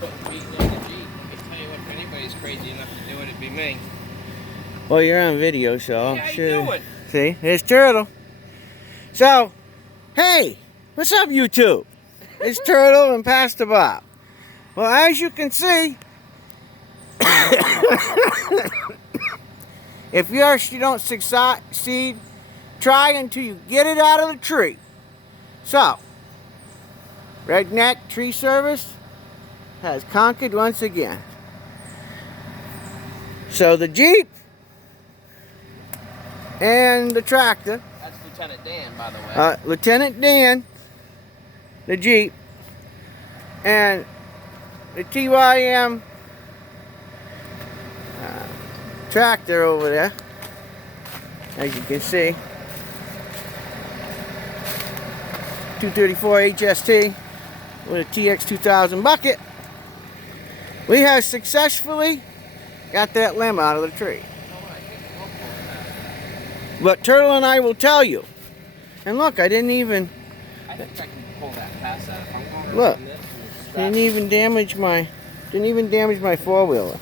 putting feet in the Jeep. I tell you what, if anybody's crazy enough to do it, it'd be me. Well, you're on video, so Hey, how sure. you doing? See, there's Turtle. So, hey, what's up, YouTube? It's Turtle and Pastor Bob. Well, as you can see, if you don't succeed, try until you get it out of the tree. So, Redneck Tree Service has conquered once again. So the Jeep and the tractor. That's Lieutenant Dan, by the way. Lieutenant Dan, the Jeep, and the TYM tractor over there, as you can see. 234 HST with a TX 2000 bucket. We have successfully got that limb out of the tree. But Turtle and I will tell you. And look, I think I can pull that past that. If I'm going look, this didn't even damage my four-wheeler.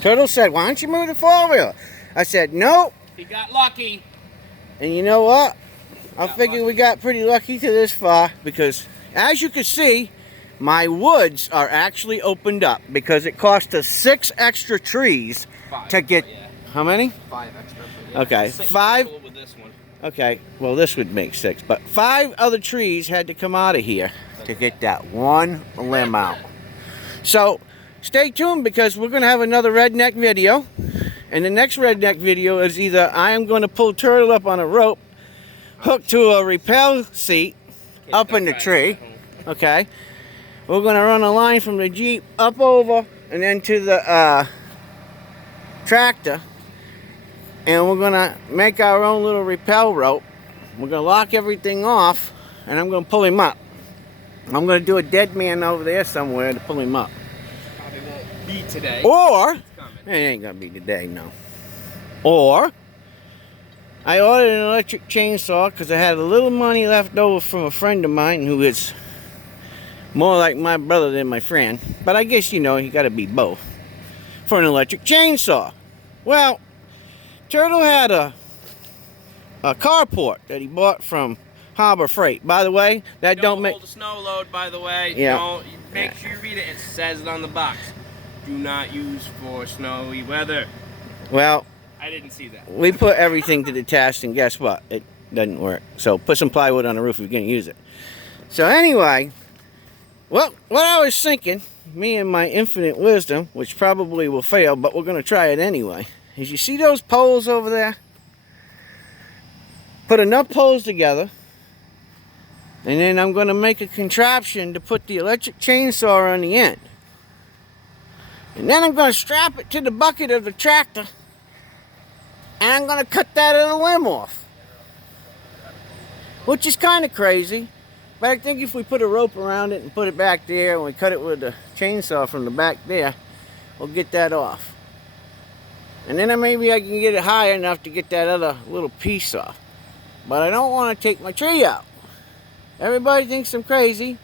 Turtle said, "Why don't you move the four-wheeler?" I said, "Nope." He got lucky. And you know what? I figure we got pretty lucky to this far, because as you can see, my woods are actually opened up because it cost us 6 extra trees to get. Yeah. How many? 5 extra. Yeah. Okay, 6 5. total with this one. Okay, well this would make 6, but 5 other trees had to come out of here to get that one limb out. So stay tuned, because we're going to have another redneck video, and the next redneck video is either I am going to pull Turtle up on a rope hooked to a rappel seat up in the tree. Okay, we're going to run a line from the Jeep up over and then to the tractor, and we're going to make our own little rappel rope. We're going to lock everything off, and I'm going to pull him up. I'm going to do a dead man over there somewhere to pull him up. Probably won't be today. Or, it ain't going to be today, no. Or, I ordered an electric chainsaw because I had a little money left over from a friend of mine who is more like my brother than my friend. But I guess, you know, you got to be both. For an electric chainsaw. Well, Turtle had a carport that he bought from Harbor Freight. By the way, that don't make... hold a snow load, by the way. Yeah. Don't, make sure you read it. It says it on the box. Do not use for snowy weather. Well, I didn't see that. we put everything to the test, and guess what? It doesn't work. So put some plywood on the roof if you're going to use it. So anyway, well, what I was thinking, me and my infinite wisdom, which probably will fail, but we're going to try it anyway, is you see those poles over there? Put enough poles together, and then I'm going to make a contraption to put the electric chainsaw on the end. And then I'm going to strap it to the bucket of the tractor, and I'm going to cut that other limb off. Which is kind of crazy, but I think if we put a rope around it and put it back there, and we cut it with the chainsaw from the back there, we'll get that off. And then maybe I can get it high enough to get that other little piece off. But I don't want to take my tree out. Everybody thinks I'm crazy.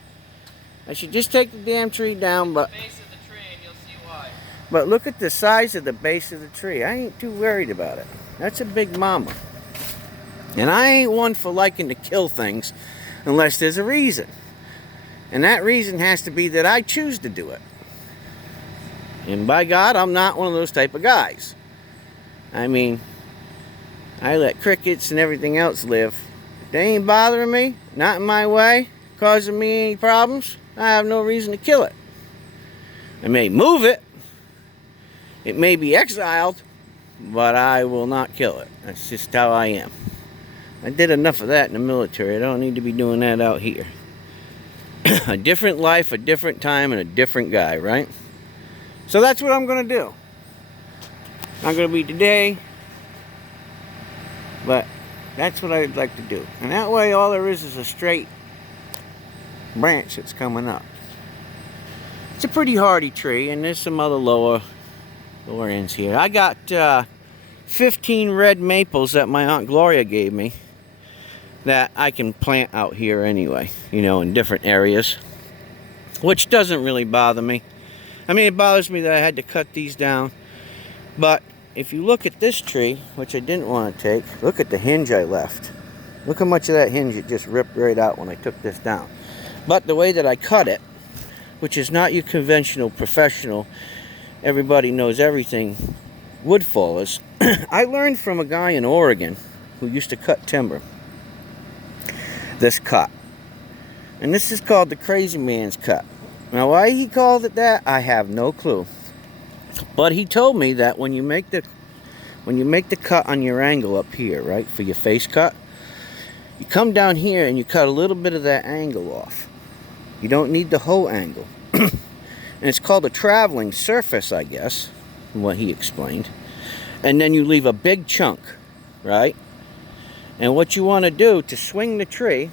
I should just take the damn tree down, but... Base of the tree and you'll see why. But look at the size of the base of the tree. I ain't too worried about it. That's a big mama. And I ain't one for liking to kill things unless there's a reason. And that reason has to be that I choose to do it. And by God, I'm not one of those type of guys. I mean, I let crickets and everything else live. If they ain't bothering me, not in my way, causing me any problems, I have no reason to kill it. I may move it. It may be exiled, but I will not kill it. That's just how I am. I did enough of that in the military. I don't need to be doing that out here. A different life, a different time, and a different guy, right? So that's what I'm going to do. Not going to be today, but that's what I'd like to do. And that way all there is a straight branch that's coming up. It's a pretty hardy tree, and there's some other lower ends here. I got 15 red maples that my Aunt Gloria gave me that I can plant out here anyway, you know, in different areas. which doesn't really bother me. I mean, it bothers me that I had to cut these down. But if you look at this tree, which I didn't want to take, look at the hinge I left. Look how much of that hinge it just ripped right out when I took this down. But the way that I cut it, which is not your conventional professional, everybody knows everything, wood fallers. I learned from a guy in Oregon who used to cut timber this cut. And this is called the crazy man's cut. Now why he called it that, I have no clue. But he told me that when you make the cut on your angle up here, right, for your face cut, you come down here and you cut a little bit of that angle off. You don't need the whole angle. And it's called a traveling surface, I guess, from what he explained. And then you leave a big chunk, right? And what you want to do to swing the tree,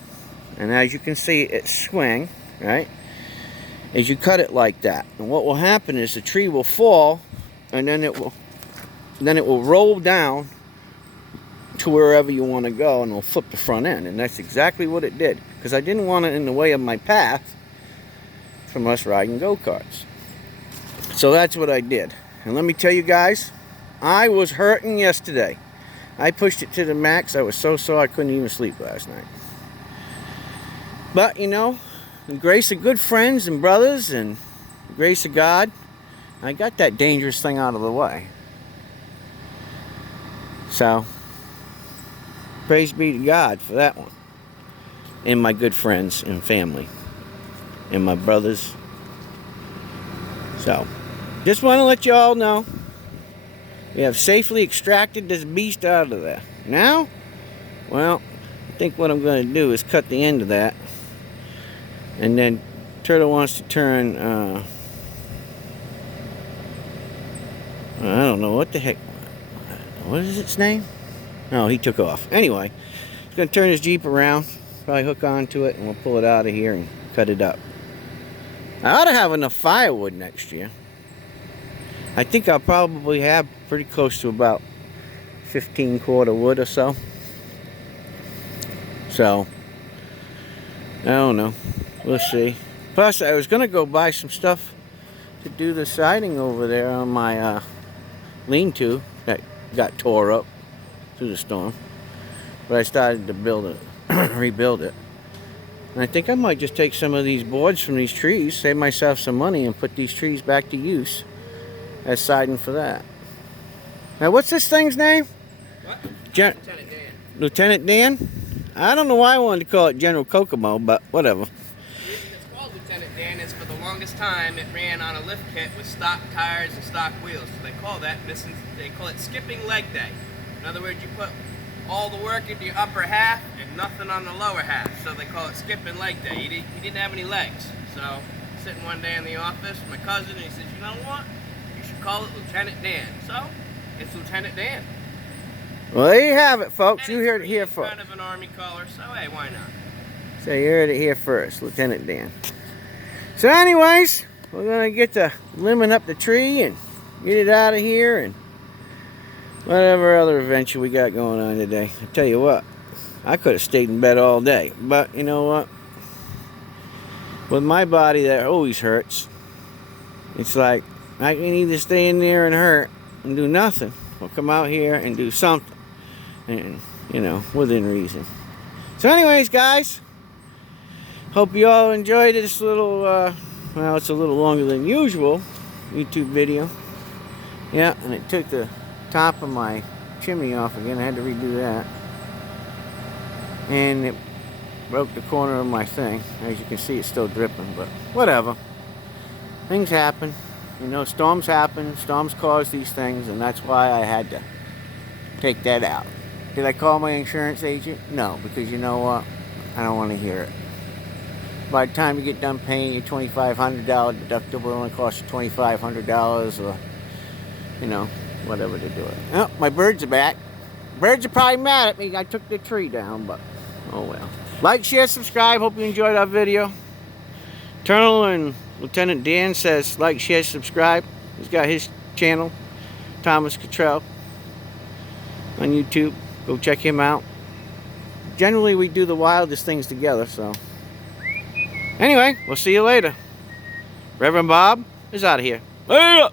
and as you can see it swing, right, is you cut it like that. And what will happen is the tree will fall, and then it will roll down to wherever you want to go, and it'll flip the front end. And that's exactly what it did, because I didn't want it in the way of my path from us riding go-karts. So that's what I did. And let me tell you guys, I was hurting yesterday. I pushed it to the max. I was so sore I couldn't even sleep last night. But you know, the grace of good friends and brothers and the grace of God, I got that dangerous thing out of the way. So praise be to God for that one. And my good friends and family. And my brothers. So, just want to let you all know, we have safely extracted this beast out of there. Now, well, I think what I'm going to do is cut the end of that. And then Turtle wants to turn, I don't know what the heck. What is its name? No, he took off. Anyway, he's going to turn his Jeep around, probably hook onto it, and we'll pull it out of here and cut it up. I ought to have enough firewood next year. I think I'll probably have pretty close to about 15 quarter wood or so. So, I don't know. We'll see. Plus, I was going to go buy some stuff to do the siding over there on my lean-to that got tore up through the storm. But I started to build it, rebuild it. And I think I might just take some of these boards from these trees, save myself some money, and put these trees back to use as siding for that. Now, what's this thing's name? What? Lieutenant Dan. Lieutenant Dan? I don't know why I wanted to call it General Kokomo, but whatever. The reason it's called Lieutenant Dan is for the longest time it ran on a lift kit with stock tires and stock wheels. So they call it skipping leg day. In other words, you put all the work into your upper half and nothing on the lower half. So they call it skipping leg day. He didn't have any legs. So sitting one day in the office with my cousin, and he says, you know what? You should call it Lieutenant Dan. So it's Lieutenant Dan. Well, there you have it, folks. And You heard it here first. Kind of an army color, so hey, why not? So you heard it here first, Lieutenant Dan. So anyways, we're going to get to limbing up the tree and get it out of here and whatever other adventure we got going on today. I tell you what, I could have stayed in bed all day. But you know what? With my body that always hurts, it's like I can either stay in there and hurt and do nothing, or come out here and do something. And, you know, within reason. So anyways, guys, hope you all enjoyed this little, well, it's a little longer than usual YouTube video. Yeah, and it took the top of my chimney off again. I had to redo that. And it broke the corner of my thing. As you can see, it's still dripping, but whatever. Things happen. You know, storms happen. Storms cause these things, and that's why I had to take that out. Did I call my insurance agent? No, because you know what? I don't want to hear it. By the time you get done paying your $2,500 deductible, it only costs you $2,500 or, you know, whatever to do it. Oh, my birds are back. Birds are probably mad at me. I took the tree down, but oh well. Like, share, subscribe. Hope you enjoyed our video. Eternal and Lieutenant Dan says like, share, subscribe. He's got his channel, Thomas Cottrell, on YouTube. Go check him out. Generally, we do the wildest things together, so. Anyway, we'll see you later. Reverend Bob is out of here. Hey!